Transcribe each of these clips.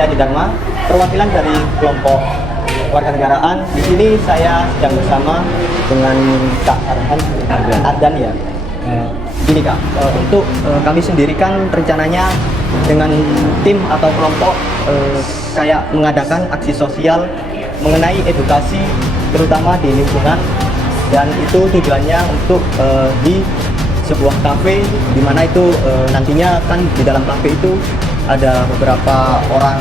Jaya Dharma, perwakilan dari kelompok warganegaraan. Di sini saya sedang bersama dengan Kak Ardan ya. Gini Kak, untuk kami sendiri kan rencananya dengan tim atau kelompok kayak mengadakan aksi sosial mengenai edukasi terutama di lingkungan, dan itu tujuannya untuk di sebuah kafe di mana itu nantinya kan di dalam kafe itu ada beberapa orang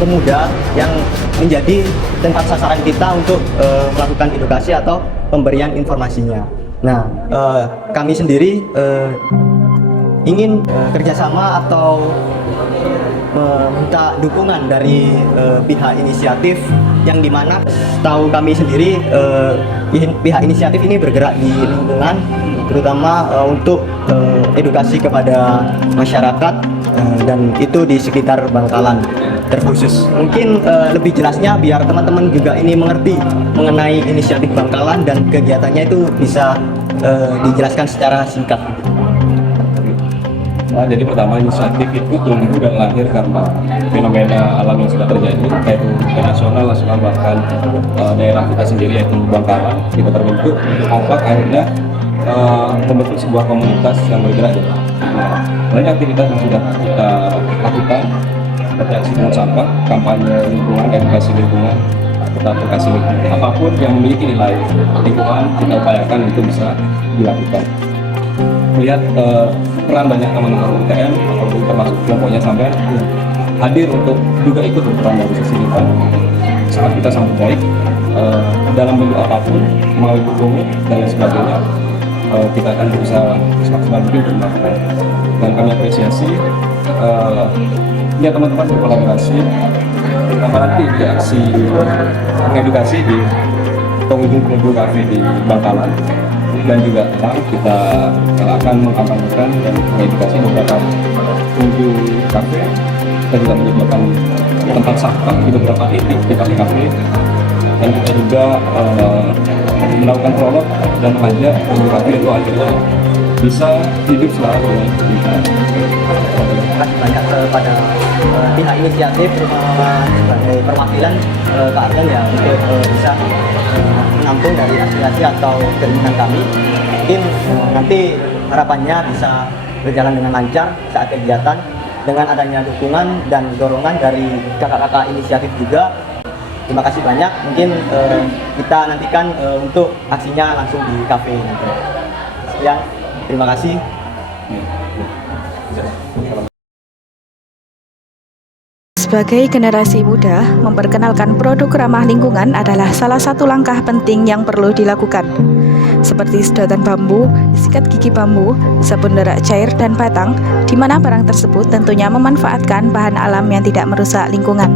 pemuda yang menjadi tempat sasaran kita untuk melakukan edukasi atau pemberian informasinya. Nah, kami sendiri ingin kerjasama atau meminta dukungan dari pihak inisiatif, yang dimana tahu kami sendiri pihak inisiatif ini bergerak di lingkungan, terutama untuk edukasi kepada masyarakat, dan itu di sekitar Bangkalan terkhusus. Mungkin lebih jelasnya biar teman-teman juga ini mengerti mengenai inisiatif Bangkalan dan kegiatannya itu bisa dijelaskan secara singkat. Nah, jadi pertama inisiatif itu tumbuh dan lahir karena fenomena alam yang sudah terjadi, yaitu nasional, nasional bahkan daerah kita sendiri yaitu Bangkalan. Kita terbentuk kompak, akhirnya membentuk sebuah komunitas yang bergerak. Banyak aktivitas yang sudah kita lakukan, seperti aksi pungut sampah, kampanye lingkungan, edukasi lingkungan, kita advokasi lingkungan. Apapun yang memiliki nilai lingkungan kita upayakan itu bisa dilakukan. Melihat peran banyak teman-teman UTM ataupun termasuk kelompoknya sampai hadir untuk juga ikut berperan dari sisi kita, sangat kita sambut baik dalam bentuk apapun, mau itu pungut dan lain sebagainya, kita akan berusaha semaksimal mungkin untuk melakukan. Dan kami apresiasi ya teman-teman berkolaborasi, nanti di aksi edukasi di pengunjung kafe di Bangkalan, dan juga kita akan mengkampanyekan dan mengedukasi beberapa pengunjung kafe. Kita juga menyediakan tempat sampah di beberapa titik di kafe-kafe, dan kita juga melakukan prolog dan mengajak pengunjung kafe itu akhirnya bisa hidup selaras dengan lingkungan. Terima kasih banyak kepada pihak inisiatif sebagai perwakilan Kak Ardan ya, untuk bisa menampung dari aspirasi atau keinginan kami. Mungkin nanti harapannya bisa berjalan dengan lancar saat kegiatan dengan adanya dukungan dan dorongan dari kakak-kakak inisiatif juga. Terima kasih banyak. Mungkin kita nantikan untuk aksinya langsung di kafe ini. Sekian, terima kasih. Sebagai generasi muda, memperkenalkan produk ramah lingkungan adalah salah satu langkah penting yang perlu dilakukan. Seperti sedotan bambu, sikat gigi bambu, sabun derak cair, dan batang, di mana barang tersebut tentunya memanfaatkan bahan alam yang tidak merusak lingkungan.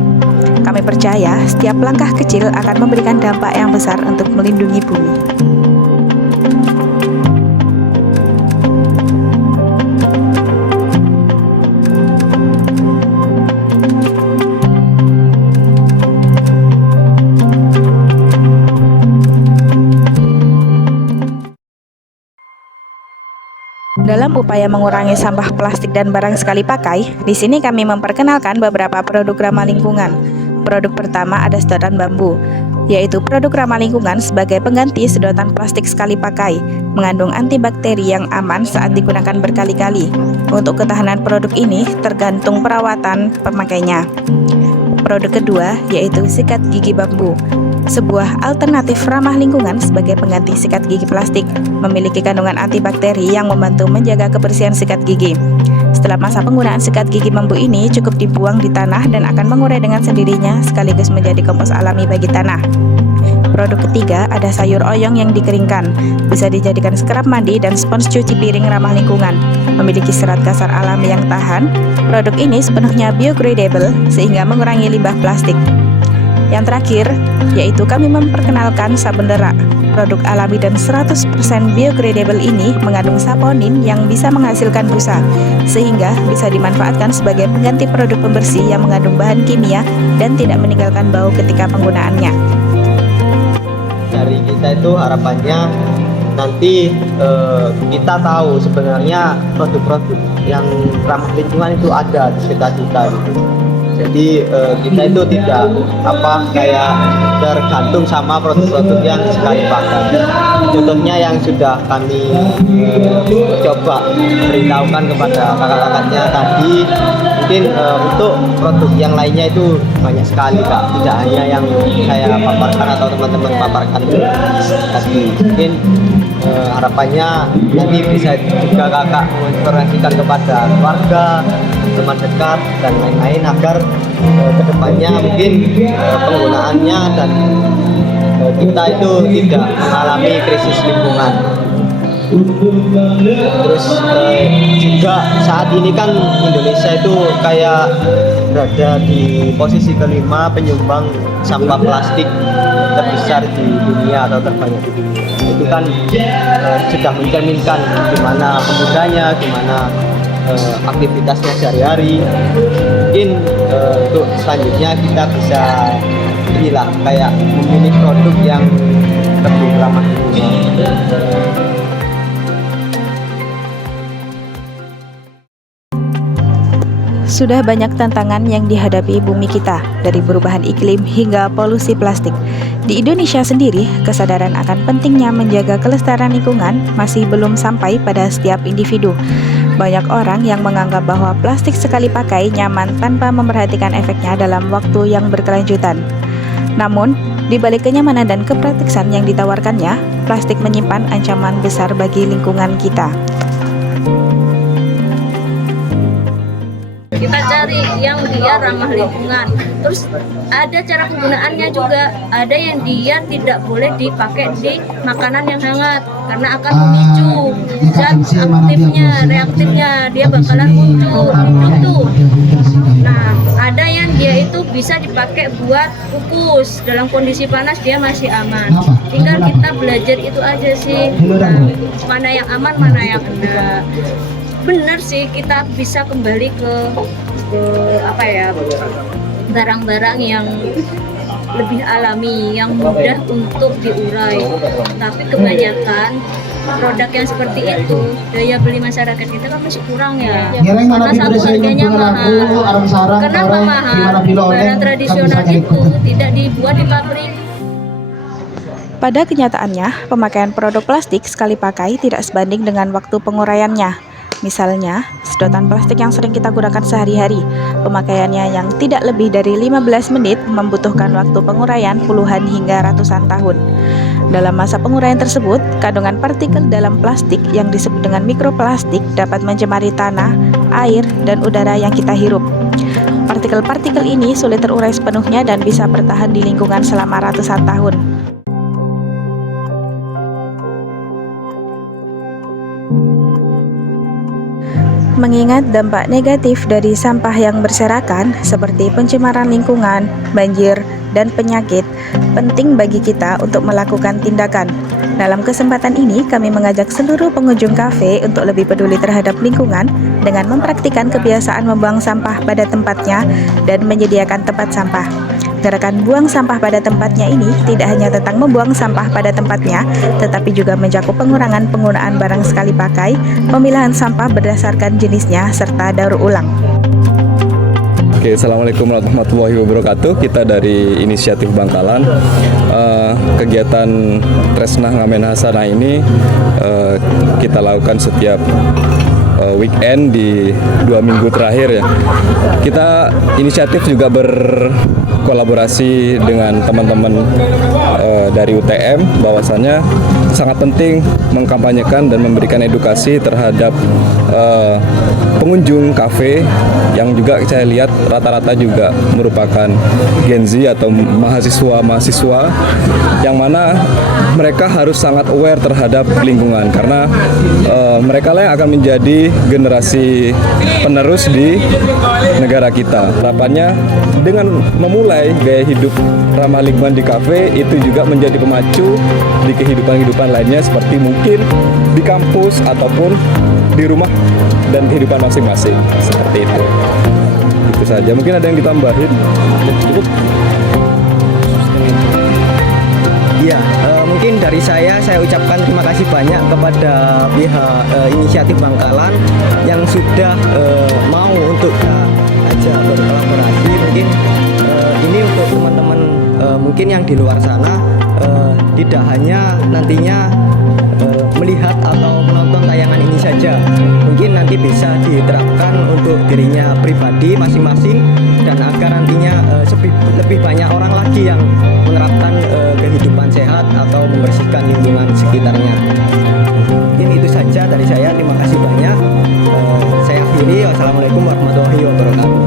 Kami percaya setiap langkah kecil akan memberikan dampak yang besar untuk melindungi bumi. Dalam upaya mengurangi sampah plastik dan barang sekali pakai, di sini kami memperkenalkan beberapa produk ramah lingkungan. Produk pertama ada sedotan bambu, yaitu produk ramah lingkungan sebagai pengganti sedotan plastik sekali pakai, mengandung antibakteri yang aman saat digunakan berkali-kali. Untuk ketahanan produk ini tergantung perawatan pemakainya. Produk kedua yaitu sikat gigi bambu, sebuah alternatif ramah lingkungan sebagai pengganti sikat gigi plastik, memiliki kandungan antibakteri yang membantu menjaga kebersihan sikat gigi. Setelah masa penggunaan sikat gigi bambu ini cukup dibuang di tanah dan akan mengurai dengan sendirinya sekaligus menjadi kompos alami bagi tanah. Produk ketiga ada sayur oyong yang dikeringkan, bisa dijadikan skrap mandi dan spons cuci piring ramah lingkungan. Memiliki serat kasar alami yang tahan, produk ini sepenuhnya biodegradable sehingga mengurangi limbah plastik. Yang terakhir, yaitu kami memperkenalkan sabun derak. Produk alami dan 100% biodegradable ini mengandung saponin yang bisa menghasilkan busa, sehingga bisa dimanfaatkan sebagai pengganti produk pembersih yang mengandung bahan kimia dan tidak meninggalkan bau ketika penggunaannya. Dari kita itu harapannya nanti kita tahu sebenarnya produk-produk yang ramah lingkungan itu ada di sekitar kita gitu. Jadi kita itu tidak kayak tergantung sama produk-produk yang sekali pakai. Contohnya yang sudah kami coba beritahukan kepada kakak-kakaknya tadi, mungkin untuk produk yang lainnya itu banyak sekali Kak, tidak hanya yang saya paparkan atau teman-teman paparkan tadi. Mungkin harapannya nanti bisa juga kakak menginformasikan kepada keluarga, teman dekat dan lain-lain agar kedepannya mungkin penggunaannya dan kita itu tidak mengalami krisis lingkungan. Terus juga saat ini kan Indonesia itu kayak berada di posisi kelima penyumbang sampah plastik terbesar di dunia atau terbanyak di dunia. Itu kan sudah mencerminkan gimana pemudanya, gimana aktivitasnya sehari-hari. Mungkin untuk selanjutnya kita bisa inilah kayak memilih produk yang lebih ramah lingkungan. Sudah banyak tantangan yang dihadapi bumi kita, dari perubahan iklim hingga polusi plastik. Di Indonesia sendiri, kesadaran akan pentingnya menjaga kelestarian lingkungan masih belum sampai pada setiap individu. Banyak orang yang menganggap bahwa plastik sekali pakai nyaman tanpa memperhatikan efeknya dalam waktu yang berkelanjutan. Namun, di balik kenyamanan dan kepraktisan yang ditawarkannya, plastik menyimpan ancaman besar bagi lingkungan kita. Kita cari yang dia ramah lingkungan. Terus ada cara penggunaannya juga. Ada yang dia tidak boleh dipakai di makanan yang hangat karena akan memicu zat aktifnya, reaktifnya, dia bakalan muncul tuh. Nah, ada yang dia itu bisa dipakai buat kukus dalam kondisi panas, dia masih aman. Tinggal kita belajar itu aja sih. Nah, mana yang aman, mana yang enggak. Benar sih, kita bisa kembali ke barang-barang yang lebih alami, yang mudah untuk diurai. Tapi kebanyakan produk yang seperti itu, daya beli masyarakat kita kan masih kurang ya. Karena satu harganya mahal. Kenapa mahal? Barang tradisional itu tidak dibuat di pabrik. Pada kenyataannya, pemakaian produk plastik sekali pakai tidak sebanding dengan waktu penguraiannya. Misalnya, sedotan plastik yang sering kita gunakan sehari-hari, pemakaiannya yang tidak lebih dari 15 menit membutuhkan waktu penguraian puluhan hingga ratusan tahun. Dalam masa penguraian tersebut, kandungan partikel dalam plastik yang disebut dengan mikroplastik dapat mencemari tanah, air, dan udara yang kita hirup. Partikel-partikel ini sulit terurai sepenuhnya dan bisa bertahan di lingkungan selama ratusan tahun. Mengingat dampak negatif dari sampah yang berserakan seperti pencemaran lingkungan, banjir, dan penyakit, penting bagi kita untuk melakukan tindakan. Dalam kesempatan ini, kami mengajak seluruh pengunjung kafe untuk lebih peduli terhadap lingkungan dengan mempraktikkan kebiasaan membuang sampah pada tempatnya dan menyediakan tempat sampah. Gerakan buang sampah pada tempatnya ini tidak hanya tentang membuang sampah pada tempatnya, tetapi juga mencakup pengurangan penggunaan barang sekali pakai, pemilahan sampah berdasarkan jenisnya, serta daur ulang. Oke, Assalamualaikum warahmatullahi wabarakatuh. Kita dari Inisiatif Bangkalan. Kegiatan Tresnah Ngamen Hasanah ini kita lakukan setiap weekend di 2 minggu terakhir ya. Kita inisiatif juga berkolaborasi dengan teman-teman dari UTM, bahwasannya sangat penting mengkampanyekan dan memberikan edukasi terhadap pengunjung kafe yang juga saya lihat rata-rata juga merupakan Gen Z atau mahasiswa yang mana mereka harus sangat aware terhadap lingkungan karena mereka lah yang akan menjadi generasi penerus di negara kita. Harapannya dengan memulai gaya hidup ramah lingkungan di kafe itu juga menjadi pemacu di kehidupan lainnya seperti mungkin di kampus ataupun di rumah dan kehidupan masing-masing seperti itu. Itu saja. Mungkin ada yang ditambahin? Cukup. Ya, mungkin dari saya ucapkan terima kasih banyak kepada pihak Inisiatif Bangkalan yang sudah mau untuk ajak berkolaborasi. Mungkin mungkin yang di luar sana tidak hanya nantinya melihat atau menonton tayangan ini saja, mungkin nanti bisa diterapkan untuk dirinya pribadi masing-masing, dan agar nantinya lebih banyak orang lagi yang menerapkan kehidupan sehat atau membersihkan lingkungan sekitarnya. Mungkin itu saja dari saya, terima kasih banyak. Saya akhiri, wassalamualaikum warahmatullahi wabarakatuh.